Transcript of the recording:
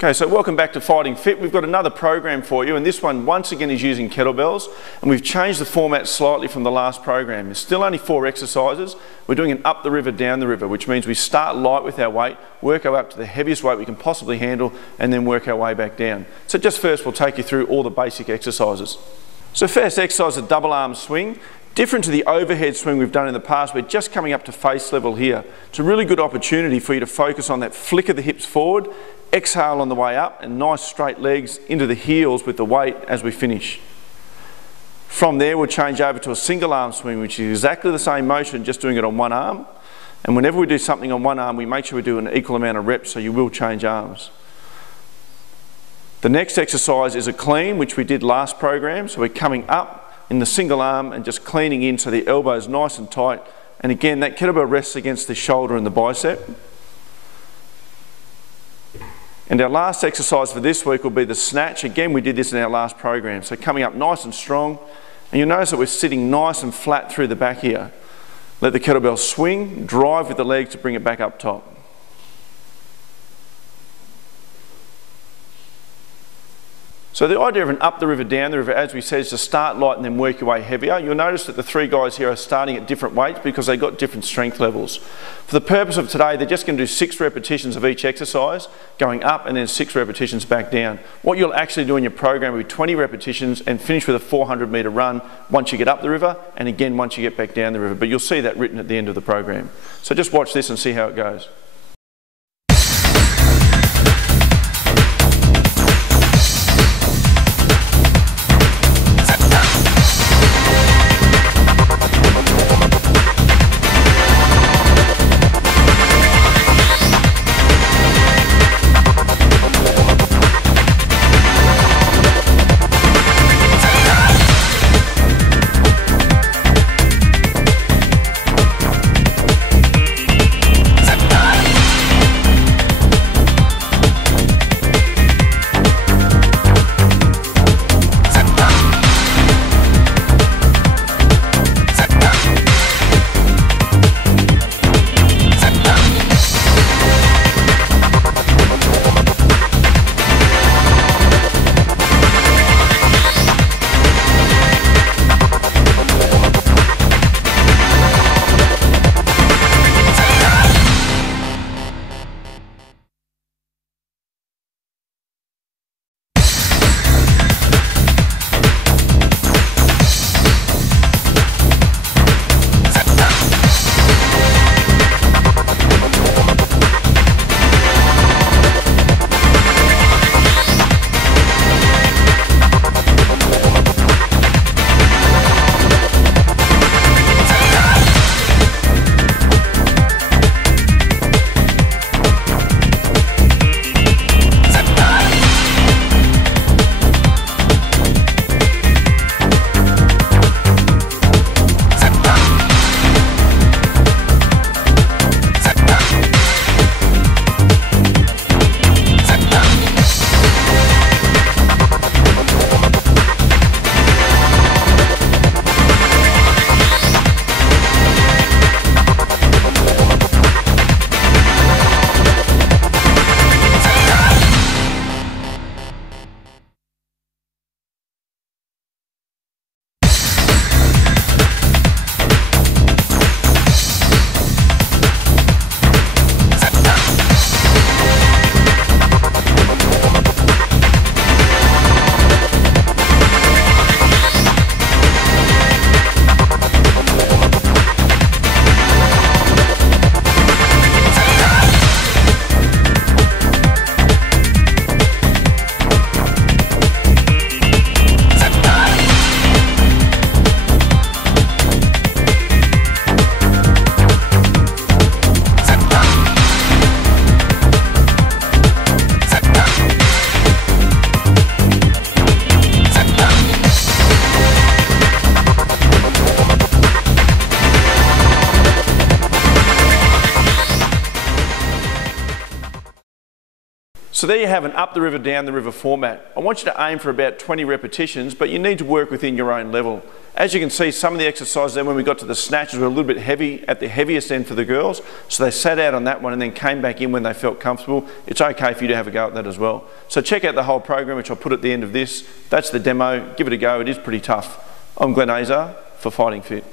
Okay, so welcome back to Fighting Fit. We've got another program for you, and this one once again is using kettlebells, and we've changed the format slightly from the last program. It's still only 4 exercises. We're doing an up the river, down the river, which means we start light with our weight, work our way up to the heaviest weight we can possibly handle, and then work our way back down. So just first we'll take you through all the basic exercises. So first exercise, a double arm swing. Different to the overhead swing we've done in the past, we're just coming up to face level here. It's a really good opportunity for you to focus on that flick of the hips forward, exhale on the way up, and nice straight legs into the heels with the weight as we finish. From there, we'll change over to a single arm swing, which is exactly the same motion, just doing it on one arm. And whenever we do something on one arm, we make sure we do an equal amount of reps, so you will change arms. The next exercise is a clean, which we did last program. So we're coming up in the single arm and just cleaning in so the elbow's nice and tight. And again, that kettlebell rests against the shoulder and the bicep. And our last exercise for this week will be the snatch. Again, we did this in our last program. So coming up nice and strong. And you'll notice that we're sitting nice and flat through the back here. Let the kettlebell swing, drive with the legs to bring it back up top. So the idea of an up the river, down the river, as we said, is to start light and then work your way heavier. You'll notice that the 3 guys here are starting at different weights because they've got different strength levels. For the purpose of today, they're just going to do 6 repetitions of each exercise, going up and then 6 repetitions back down. What you'll actually do in your program will be 20 repetitions and finish with a 400-metre run once you get up the river and again once you get back down the river. But you'll see that written at the end of the program. So just watch this and see how it goes. So there you have an up the river, down the river format. I want you to aim for about 20 repetitions, but you need to work within your own level. As you can see, some of the exercises then when we got to the snatches were a little bit heavy at the heaviest end for the girls, so they sat out on that one and then came back in when they felt comfortable. It's okay for you to have a go at that as well. So check out the whole program, which I'll put at the end of this. That's the demo. Give it a go. It is pretty tough. I'm Glenn Azar for Fighting Fit.